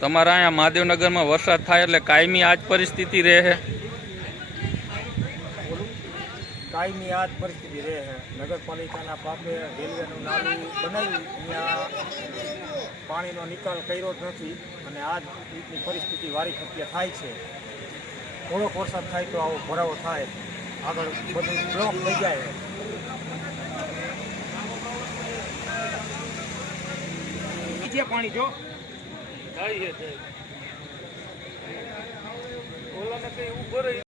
તમારા અહીંયા મહાદેવનગરમાં વરસાદ થાય એટલે કાયમી આ જ પરિસ્થિતિ રહે છે? કાયમી આ જ પરિસ્થિતિ રહે છે. નગરપાલિકાના પાપે રેલવેનું નાલું બનાવ્યું, અહીંયા પાણીનો નિકાલ કર્યો જ નથી અને આ જ રીતની પરિસ્થિતિ વારી ખપ્યા થાય છે. થોડોક વરસાદ થાય તો આવો ભરાવો થાય, આગળ બધું બ્લોક થઈ જાય. પાણી જો ઓલાને કઈ ઉભો રહી